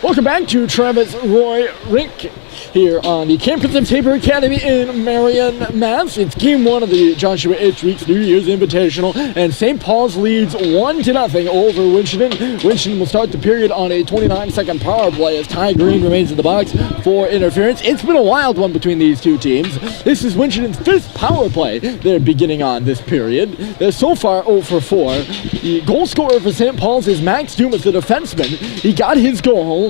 Welcome back to Travis Roy Rink here on the campus of Tabor Academy in Marion, Mass. It's game one of the Joshua H. Weeks New Year's Invitational, and St. Paul's leads 1-0 over Winchendon. Winchendon will start the period on a 29-second power play as Ty Green remains in the box for interference. It's been a wild one between these two teams. This is Winchendon's fifth power play they're beginning on this period. They're so far 0 for 4. The goal scorer for St. Paul's is Max Dumas, the defenseman. He got his goal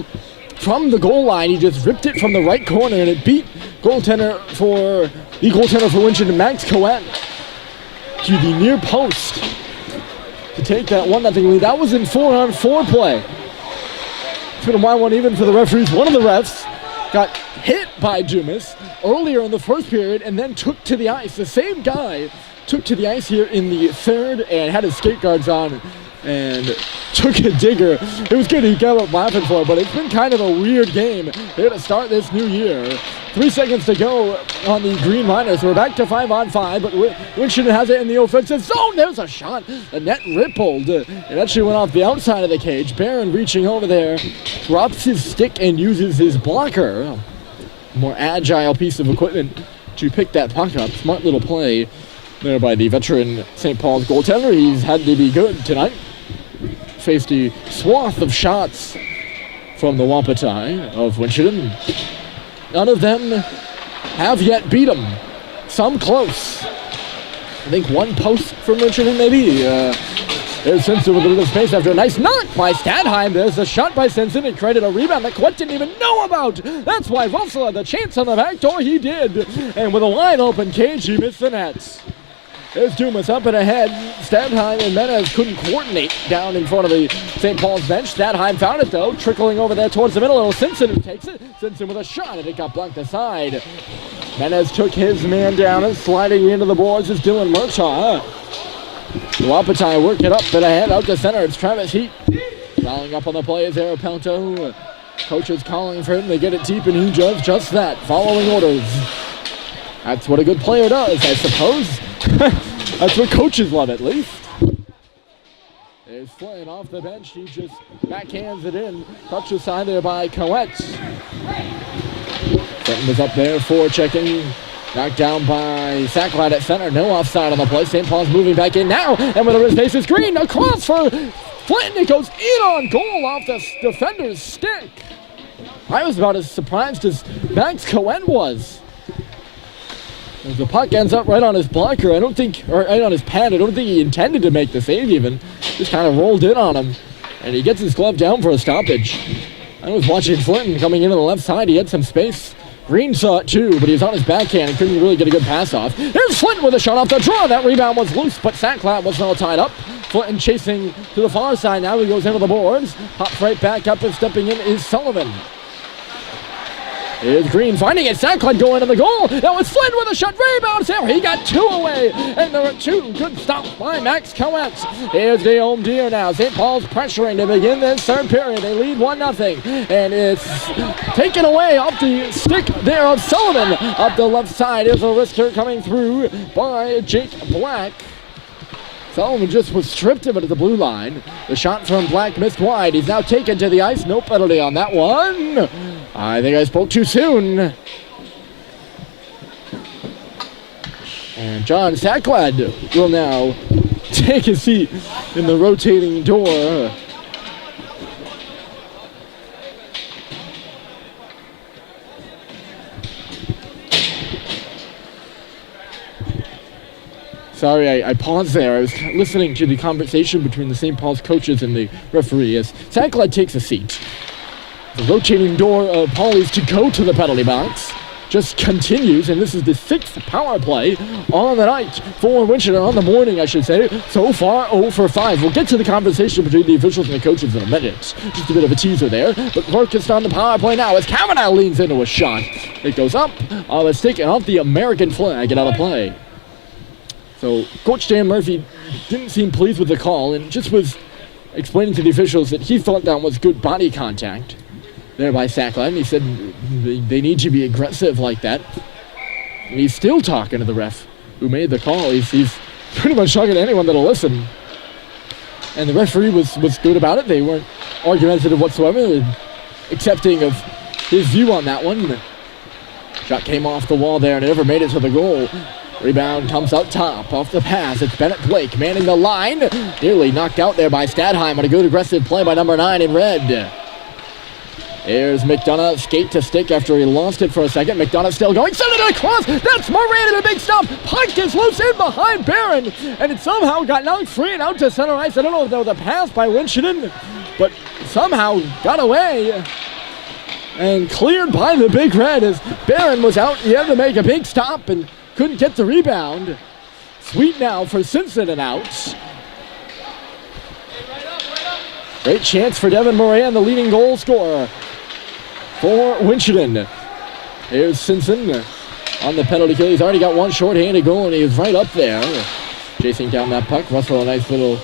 from the goal line. He just ripped it from the right corner, and it beat the goaltender for Winchendon, Max Cohen, to the near post to take that 1-0 lead. That was in 4-on-4 play. It's been a wild one even for the referees. One of the refs got hit by Dumas earlier in the first period and then took to the ice. The same guy took to the ice here in the third and had his skate guards on and took a digger. It was good, he got up laughing for it, but it's been kind of a weird game here to start this new year. 3 seconds to go on the green liner, so we're back to 5-on-5, but Winchendon has it in the offensive zone. There's a shot. The net rippled. It actually went off the outside of the cage. Barron reaching over there, drops his stick and uses his blocker. A more agile piece of equipment to pick that puck up. Smart little play there by the veteran St. Paul's goaltender. He's had to be good tonight. Faced a swath of shots from the Wapiti of Winchendon. None of them have yet beat him. Some close. I think one post from Winchendon maybe. There's Simpson with a little space after a nice knock by Stadheim. There's a shot by Simpson. It created a rebound that Quett didn't even know about. That's why Russell had the chance on the back door. He did. And with a wide open cage, he missed the nets. There's Dumas up and ahead. Stadheim and Menez couldn't coordinate down in front of the St. Paul's bench. Stadheim found it, though, trickling over there towards the middle. Little Simpson who takes it. Simpson with a shot, and it got blocked aside. Menez took his man down, and sliding into the boards is Dylan Murtaugh. Wapiti work it up and ahead, out to center. It's Travis Heat. Fouling up on the play is Arapelto. Coach is calling for him to get it deep, and he does just that, following orders. That's what a good player does, I suppose. That's what coaches love, at least. There's Flynn off the bench. He just backhands it in. Touch aside there by Coet. Fenton was up there for checking. Knocked down by Sacklad at center. No offside on the play. St. Paul's moving back in now. And with a wrist base is Green. Across for Flynn. It goes in on goal off the defender's stick. I was about as surprised as Max Cohen was. As the puck ends up right on his blocker, or right on his pad. I don't think he intended to make the save even. Just kind of rolled in on him. And he gets his glove down for a stoppage. I was watching Flynn coming into the left side. He had some space. Green saw it too, but he was on his backhand and couldn't really get a good pass off. Here's Flynn with a shot off the draw. That rebound was loose, but Sacklad was all tied up. Flynn chasing to the far side now. He goes into the boards. Hops right back up, and stepping in is Sullivan. Here's Green finding it. Sacklad going to the goal. That was Flynn with a shot. Rebound there. He got two away. And there were two good stops by Max Coet. Here's the home deer now. St. Paul's pressuring to begin this third period. They lead 1-0. And it's taken away off the stick there of Sullivan. Up the left side is a wrister coming through by Jake Black. Sullivan just was stripped of it at the blue line. The shot from Black missed wide. He's now taken to the ice. No penalty on that one. I think I spoke too soon. And John Sacklad will now take a seat in the rotating door. Sorry, I paused there. I was listening to the conversation between the St. Paul's coaches and the referee as Sacklad takes a seat. The rotating door of Paulie's to go to the penalty box just continues, and this is the sixth power play on the night for Winchendon, on the morning, I should say. So far, 0 for 5. We'll get to the conversation between the officials and the coaches in a minute. Just a bit of a teaser there, but focused on the power play now as Kavanaugh leans into a shot. It goes up on the stick and off the American flag and out of play. So Coach Dan Murphy didn't seem pleased with the call and just was explaining to the officials that he thought that was good body contact there by Sacklad. He said they need to be aggressive like that. And he's still talking to the ref who made the call. He's pretty much talking to anyone that'll listen. And the referee was good about it. They weren't argumentative whatsoever. accepting of his view on that one. Shot came off the wall there and it never made it to the goal. Rebound comes up top off the pass. It's Bennett Blake manning the line. Nearly knocked out there by Stadheim on a good aggressive play by number 9 in red. Here's McDonough, skate to stick after he lost it for a second. McDonough still going, send it across. That's Moran in a big stop. Puck is loose in behind Barron, and it somehow got knocked free and out to center ice. I don't know if that was a pass by Winchendon, but somehow got away and cleared by the Big Red as Barron was out. He had to make a big stop and couldn't get the rebound. Sweet now for Simpson and out. Great chance for Devin Moran, the leading goal scorer for Winchendon. Here's Simpson on the penalty kill. He's already got one short-handed goal, and he is right up there. Chasing down that puck. Russell, a nice little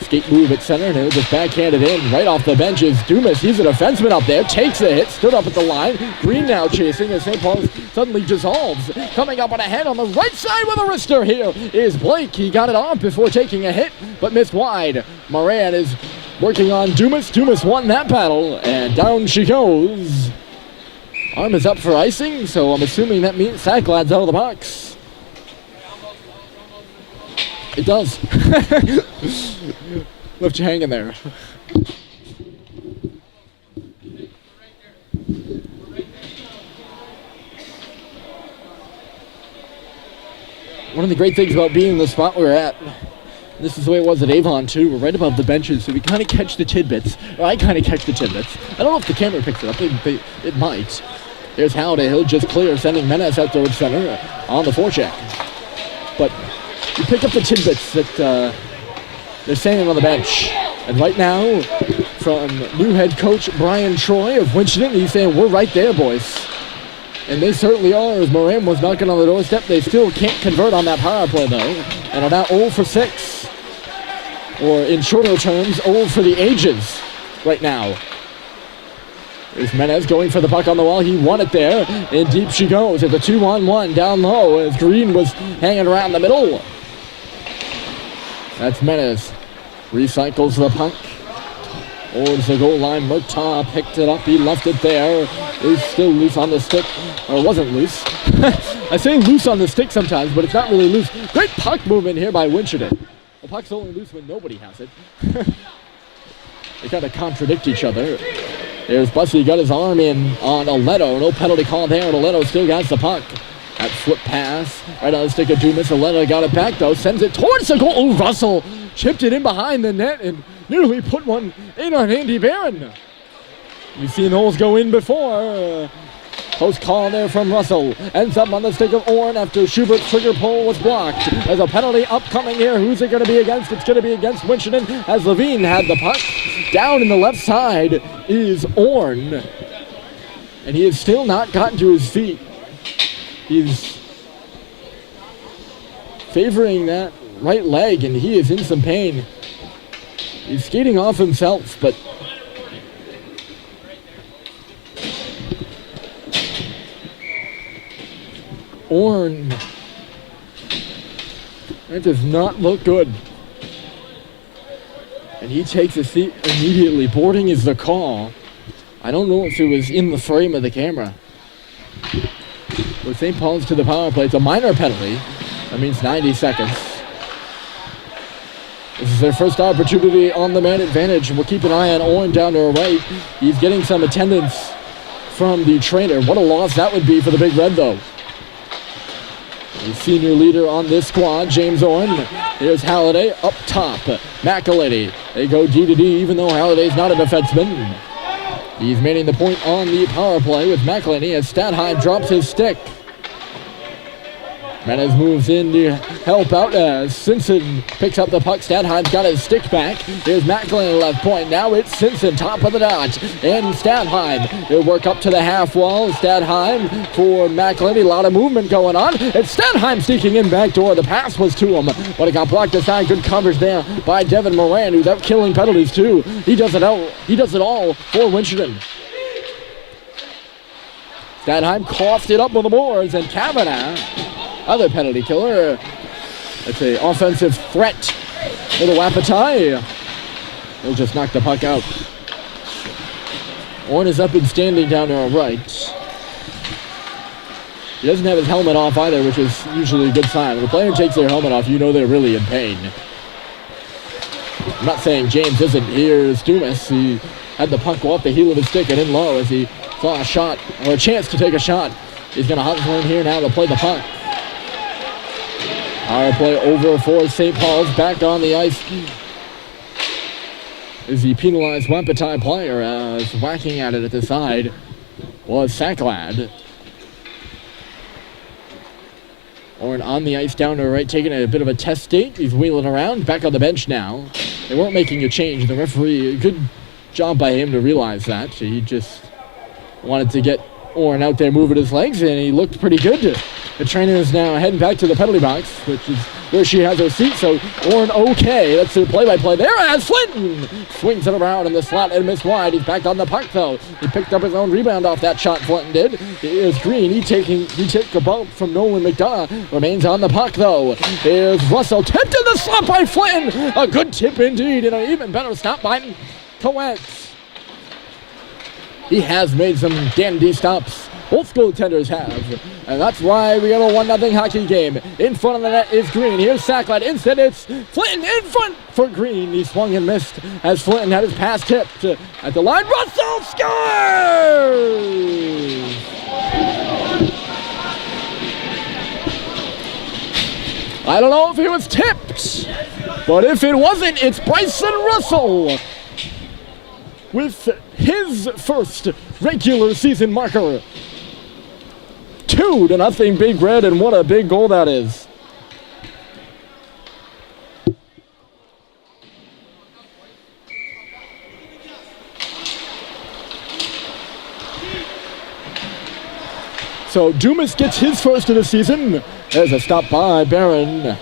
skate move at center, and he'll just backhand it in. Right off the bench is Dumas. He's a defenseman up there. Takes a hit, stood up at the line. Green now chasing as St. Paul suddenly dissolves. Coming up on a head on the right side with a wrister here is Blake. He got it off before taking a hit, but missed wide. Moran is working on Dumas. Dumas won that battle, and down she goes. Arm is up for icing, so I'm assuming that means Sacklad's out of the box. It does. Left you hanging there. One of the great things about being in the spot we're at, this is the way it was at Avon too, we're right above the benches, so we kind of catch the tidbits, or I kind of catch the tidbits. I don't know if the camera picks it up, it might. Here's Halliday, he'll just clear, sending Menes out towards center on the forecheck. But you pick up the tidbits that they're saying on the bench. And right now, from new head coach Brian Troy of Winchendon, he's saying, we're right there, boys. And they certainly are, as Moran was knocking on the doorstep. They still can't convert on that power play, though, and are now 0 for 6. Or in shorter terms, 0 for the ages right now. There's Menes going for the puck on the wall. He won it there, and deep she goes. It's a 2-on-1 down low as Green was hanging around the middle. That's Menes. Recycles the puck. Towards the goal line. Murtaugh picked it up. He left it there. He's still loose on the stick. Or wasn't loose. I say loose on the stick sometimes, but it's not really loose. Great puck movement here by Winchendon. The puck's only loose when nobody has it. They kind of contradict each other. There's Bussey, got his arm in on Aledo. No penalty call there, and Aledo still got the puck. That flip pass, right on the stick of Dumas. Aledo got it back, though. Sends it towards the goal. Oh, Russell chipped it in behind the net and nearly put one in on Andy Barron. We've seen holes go in before. Post call there from Russell. Ends up on the stick of Orn after Schubert's trigger pull was blocked. There's a penalty upcoming here. Who's it going to be against? It's going to be against Winchendon as Levine had the puck. Down in the left side is Orn. And he has still not gotten to his feet. He's favoring that right leg, and he is in some pain. He's skating off himself, but Orn, that does not look good. And he takes a seat immediately. Boarding is the call. I don't know if it was in the frame of the camera. With St. Paul's to the power play, it's a minor penalty. That means 90 seconds. This is their first opportunity on the man advantage. We'll keep an eye on Orn down to our right. He's getting some attendance from the trainer. What a loss that would be for the Big Red, though. The senior leader on this squad, James Orn. Here's Halliday up top. McElady. They go D to D, even though Halliday's not a defenseman. He's manning the point on the power play with McElady as Stadheim drops his stick. Menes moves in to help out as Simpson picks up the puck. Stadheim's got his stick back. Here's McElady left point. Now it's Simpson, top of the dot. And Stadheim, he'll work up to the half wall. Stadheim for McElady. A lot of movement going on. It's Stadheim sneaking in back door. The pass was to him, but it got blocked aside. Good coverage there by Devin Moran, who's out killing penalties too. He does it all for Winchendon. Stadheim coughed it up on the boards, and Kavanagh, other penalty killer. That's an offensive threat for the Wapiti. He'll just knock the puck out. Orn is up and standing down there on right. He doesn't have his helmet off either, which is usually a good sign. When the player takes their helmet off, you know they're really in pain. I'm not saying James isn't. Here's Dumas. He had the puck go off the heel of his stick and in low as he saw a shot, or a chance to take a shot. He's going to hustle in here now to play the puck. Power play over for St. Paul's. Back on the ice is the penalized Wapiti player as whacking at it at the side was Sacklad. Orn on the ice down to the right, taking a bit of a test date. He's wheeling around, back on the bench now. They weren't making a change. The referee, good job by him to realize that. He just wanted to get Orn out there moving his legs, and he looked pretty good. The trainer is now heading back to the penalty box, which is where she has her seat, so Orn okay. That's the play-by-play there as Flinton swings it around in the slot and missed wide. He's back on the puck, though. He picked up his own rebound off that shot, Flinton did. Here's Green. He took a bump from Nolan McDonough. Remains on the puck, though. Here's Russell. Tipped in the slot by Flinton. A good tip indeed, and an even better stop by Coates. He has made some dandy stops. Both goaltenders have. And that's why we got a 1-0 hockey game. In front of the net is Green. Here's Sacklad. Instead, it's Flinton in front for Green. He swung and missed as Flinton had his pass tipped at the line. Russell scores! I don't know if he was tipped, but if it wasn't, it's Bryson Russell with his first regular season marker. 2-0 Big Red, and what a big goal that is. So Dumas gets his first of the season. There's a stop by Barron.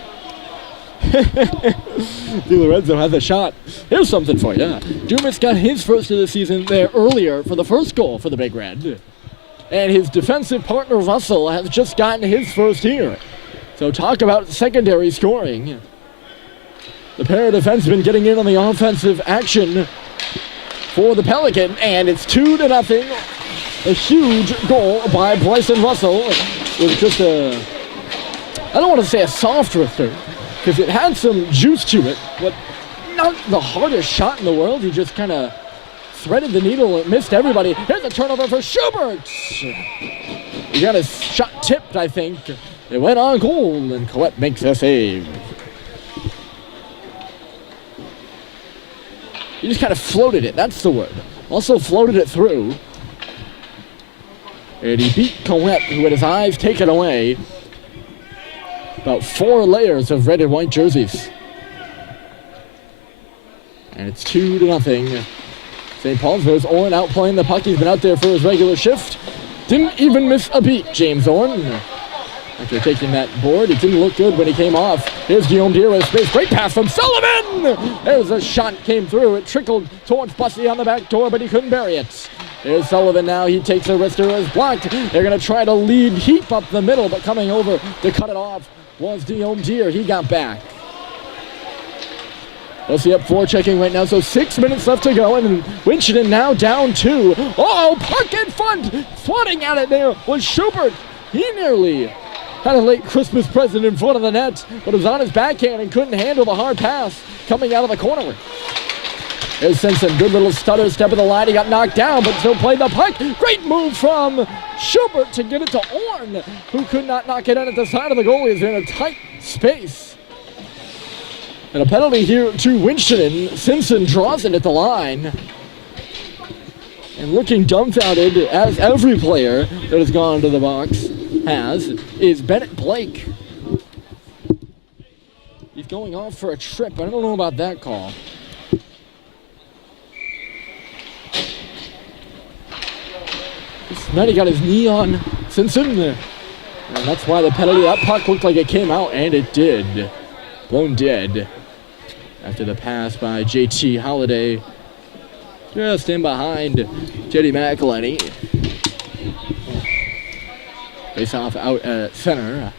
DiLorenzo has a shot. Here's something for you. Dumas got his first of the season there earlier for the first goal for the Big Red. And his defensive partner, Russell, has just gotten his first here. So talk about secondary scoring. The pair of defensemen getting in on the offensive action for the Pelican, and it's 2-0. A huge goal by Bryson Russell with just a, I don't want to say a soft wrister, because it had some juice to it, but not the hardest shot in the world. He just kind of threaded the needle and missed everybody. Here's a turnover for Schubert. He got his shot tipped, I think. It went on goal, and Colette makes a save. He just kind of floated it, that's the word. Also floated it through. And he beat Colette, who had his eyes taken away. About 4 layers of red and white jerseys. And it's 2-0. St. Paul's. There's Orn out playing the puck. He's been out there for his regular shift. Didn't even miss a beat, James Orn. After taking that board, it didn't look good when he came off. Here's Guillaume Deere with space. Great pass from Sullivan! There's a shot came through. It trickled towards Bussey on the back door, but he couldn't bury it. Here's Sullivan now. He takes a wrister as blocked. They're going to try to lead Heap up the middle, but coming over to cut it off was Guillaume Deere. He got back. We'll see up 4 checking right now, so 6 minutes left to go, and Winchendon now down 2. Oh, puck in front! Swatting at it there was Schubert. He nearly had a late Christmas present in front of the net, but it was on his backhand and couldn't handle the hard pass coming out of the corner. There's Simpson, good little stutter step of the line. He got knocked down, but still played the puck. Great move from Schubert to get it to Orn, who could not knock it in at the side of the goalie. He's in a tight space. And a penalty here to Winchendon. Simpson draws it at the line. And looking dumbfounded, as every player that has gone to the box has, is Bennett Blake. He's going off for a trip. I don't know about that call. Now he got his knee on Simpson. And that's why the penalty, that puck looked like it came out, and it did. Blown dead. After the pass by JT Holiday. Just in behind JD McElhenney. Face off out at center.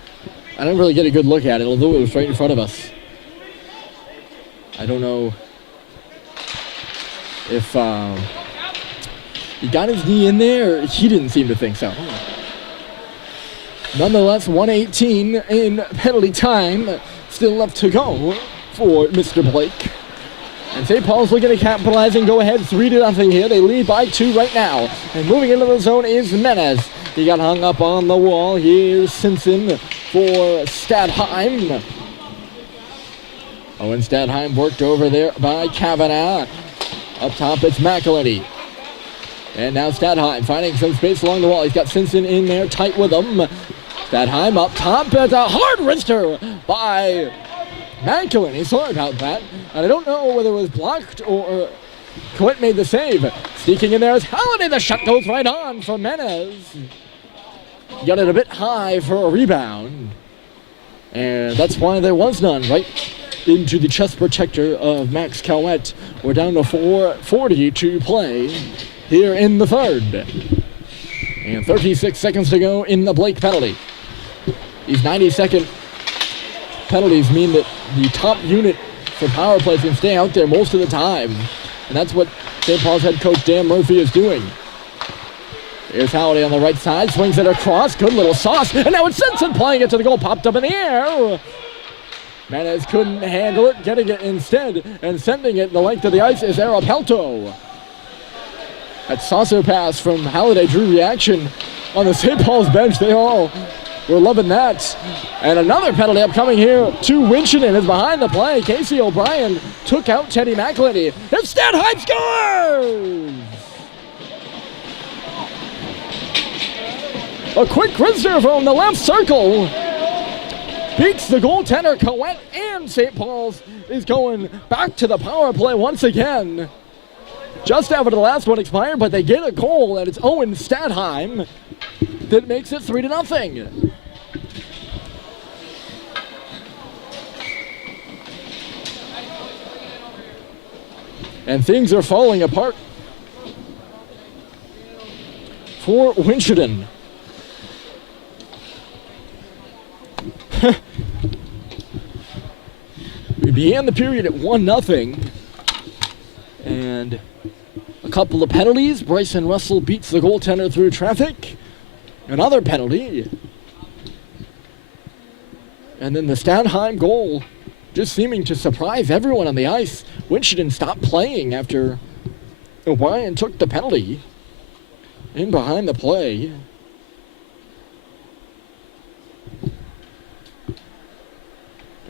I don't really get a good look at it, although it was right in front of us. I don't know if He got his knee in there. He didn't seem to think so. Nonetheless, 1:18 in penalty time. Still left to go for Mr. Blake. And St. Paul's looking to capitalize and go ahead 3-0 here. They lead by 2 right now. And moving into the zone is Menes. He got hung up on the wall. Here's Simpson for Stadheim. Owen Stadheim worked over there by Kavanaugh. Up top, it's McElhenney. And now Stadheim finding some space along the wall. He's got Simpson in there tight with him. Stadheim up top. It's a hard wrister by McElhenney. Sorry about that. And I don't know whether it was blocked or Quint made the save. Sneaking in there is Halliday. The shot goes right on for Menes. Got it a bit high for a rebound. And that's why there was none. Right into the chest protector of Max Cowett. We're down to 4:40 to play here in the third. And 36 seconds to go in the Blake penalty. These 90-second penalties mean that the top unit for power plays can stay out there most of the time. And that's what St. Paul's head coach Dan Murphy is doing. Here's Halliday on the right side, swings it across, good little sauce, and now it's Simpson playing it to the goal, popped up in the air. Menes couldn't handle it, getting it instead, and sending it the length of the ice is Arapelto. That saucer pass from Halliday drew reaction on the St. Paul's bench. They all were loving that. And another penalty upcoming here to Winchendon is behind the play. Casey O'Brien took out Teddy McElhenney. And Stadheim scores! A quick wrister from the left circle. Beats the goaltender, Cowett, and St. Paul's is going back to the power play once again. Just after the last one expired, but they get a goal, and it's Owen Stadheim that makes it 3-0. And things are falling apart for Winchendon. We began the period at 1-0. And a couple of penalties. Bryson Russell beats the goaltender through traffic. Another penalty. And then the Stadheim goal just seeming to surprise everyone on the ice. Winchendon stopped playing after O'Brien took the penalty. In behind the play.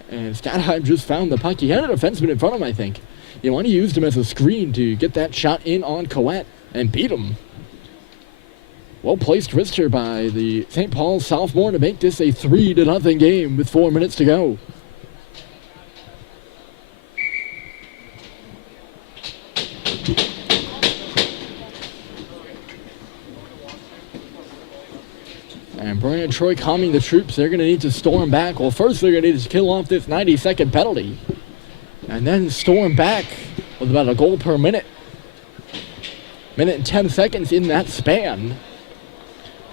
And Stadheim just found the puck. He had a defenseman in front of him, I think. You want to use him as a screen to get that shot in on Cowett and beat him. Well-placed wrister by the St. Paul's sophomore to make this a 3-0 game with 4 minutes to go. And Brian Troy calming the troops. They're going to need to storm back. Well, first they're going to need to kill off this 90-second penalty. And then storm back with about a goal per minute. Minute and 10 seconds in that span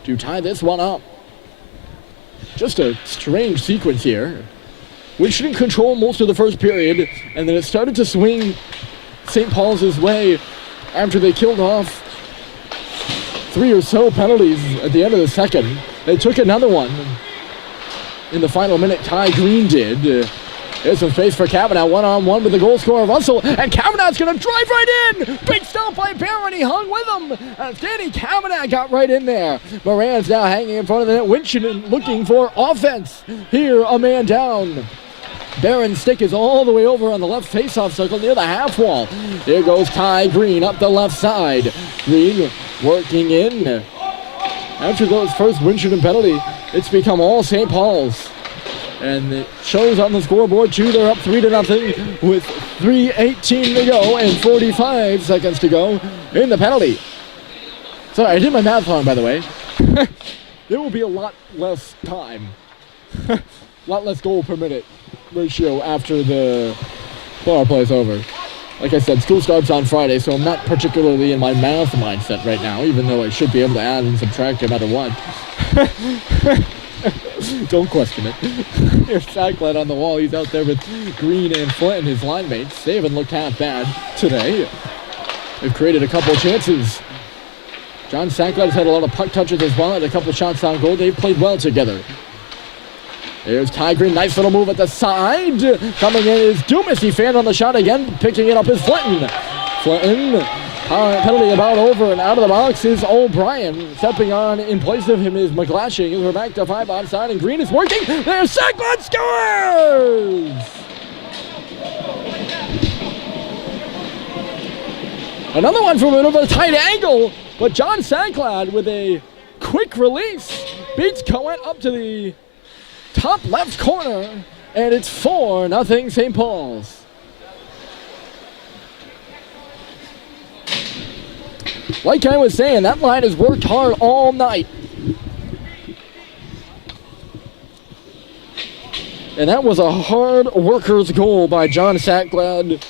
to tie this one up. Just a strange sequence here. We shouldn't control most of the first period, and then it started to swing St. Paul's way after they killed off 3 or so penalties at the end of the second. They took another one in the final minute. Ty Green did. There's some space for Kavanaugh, one-on-one with the goal scorer Russell, and Kavanaugh's going to drive right in! Big stop by Barron, he hung with him! And Danny Kavanaugh got right in there. Moran's now hanging in front of the net. Winchendon looking for offense. Here, a man down. Barron's stick is all the way over on the left face-off circle near the half wall. Here goes Ty Green up the left side. Green working in. After those first Winchendon penalty, it's become all St. Paul's. And it shows on the scoreboard, too. They're up 3-0 with 3:18 to go and 45 seconds to go in the penalty. Sorry, I did my math wrong, by the way. There will be a lot less time. A lot less goal per minute ratio after the power play is over. Like I said, school starts on Friday, so I'm not particularly in my math mindset right now, even though I should be able to add and subtract no matter what. Don't question it. Here's Sacklet on the wall. He's out there with Green and Flint and his line mates. They haven't looked half bad today. They've created a couple chances John Sackler has had a lot of puck touches as well and a couple shots on goal. They've played well together. There's Ty Green, nice little move at the side. Coming in is Dumas. He fanned on the shot again. Picking it up is Flinton. Penalty about over and out of the box is O'Brien. Stepping on in place of him is McGlashing. We're back to 5 onside and Green is working. There's Sackler scores! Another one from a bit of a tight angle, but John Sanklad with a quick release beats Cohen up to the top left corner, and it's 4-0 St. Paul's. Like I was saying, that line has worked hard all night. And that was a hard worker's goal by John Sackglad,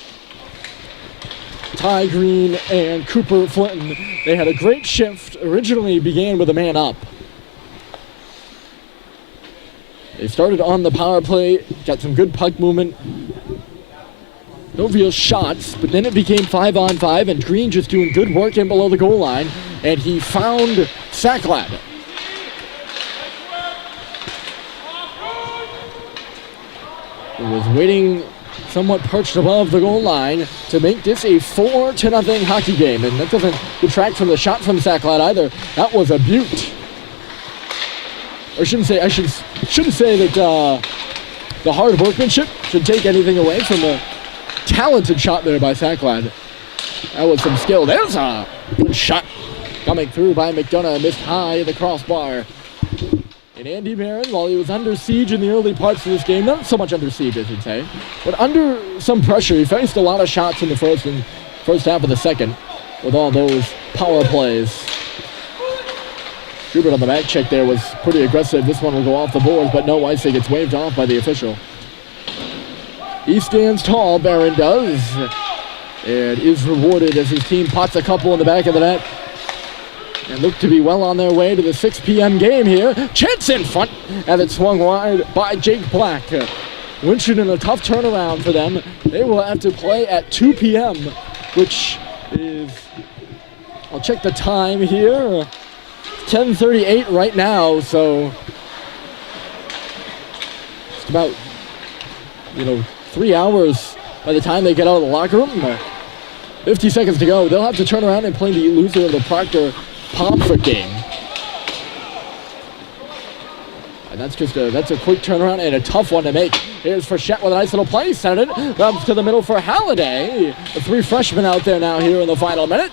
Ty Green, and Cooper Flinton. They had a great shift. Originally began with a man up. They started on the power play, got some good puck movement. No real shots, but then it became 5-on-5, and Green just doing good work in below the goal line, and he found Sackglad. He was waiting somewhat perched above the goal line to make this a 4-0 hockey game, and that doesn't detract from the shot from Sackglad either. That was a beaut. I shouldn't say that the hard workmanship should take anything away from the talented shot there by Sackglad. That was some skill. There's a good shot coming through by McDonough. Missed high at the crossbar. And Andy Marion, while he was under siege in the early parts of this game, not so much under siege, I should say, but under some pressure. He faced a lot of shots in the first half of the second with all those power plays. Schubert on the back check there was pretty aggressive. This one will go off the boards, but no icing. Gets waved off by the official. He stands tall, Barron does, and is rewarded as his team pots a couple in the back of the net and look to be well on their way to the 6 p.m. game here. Chance in front, and it swung wide by Jake Black. Winchendon, a tough turnaround for them. They will have to play at 2 p.m., which is, I'll check the time here, 10:38 right now, so it's about, 3 hours by the time they get out of the locker room. 50 seconds to go. They'll have to turn around and play the loser of the Proctor-Pomfret game. And that's a quick turnaround and a tough one to make. Here's Frechette with a nice little play. Sent it. Rubs to the middle for Halliday. The 3 freshmen out there now here in the final minute.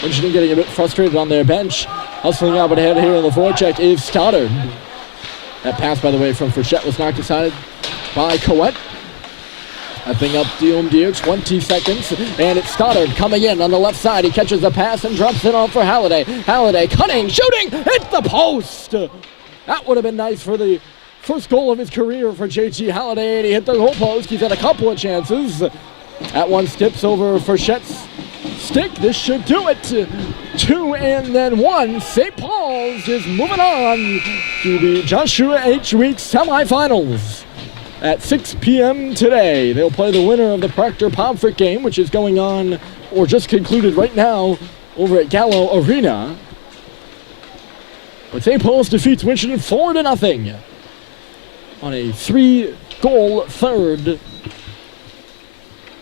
Winchendon getting a bit frustrated on their bench. Hustling out ahead here in the forecheck is Stoddard. That pass, by the way, from Frechette was knocked aside by Coet. That thing up Deer, 20 seconds, and it's Stoddard coming in on the left side. He catches the pass and drops it off for Halliday. Halliday cutting, shooting, hits the post! That would have been nice for the first goal of his career for J.T. Halliday, and he hit the goal post. He's had a couple of chances. That one skips over Frechette's stick. This should do it. 2 and then 1. St. Paul's is moving on to the Joshua H. Week semifinals. At 6 p.m. today, they'll play the winner of the Proctor-Pomfret game, which is going on, or just concluded right now, over at Gallo Arena. But St. Paul's defeats Winchendon 4-0 on a 3-goal third.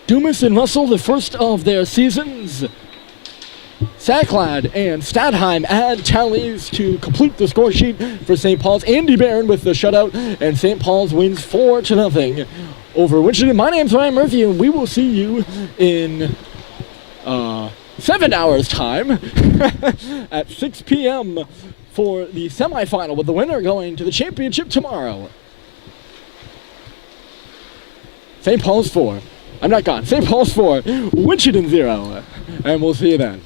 Dumas and Russell, the first of their seasons. Sackglad and Stadheim add tallies to complete the score sheet for St. Paul's. Andy Barron with the shutout, and St. Paul's wins 4-0 over Winchendon. My name's Ryan Murphy, and we will see you in 7 hours' time at 6 p.m. for the semifinal, with the winner going to the championship tomorrow. St. Paul's 4. I'm not gone. St. Paul's 4, Winchendon 0. And we'll see you then.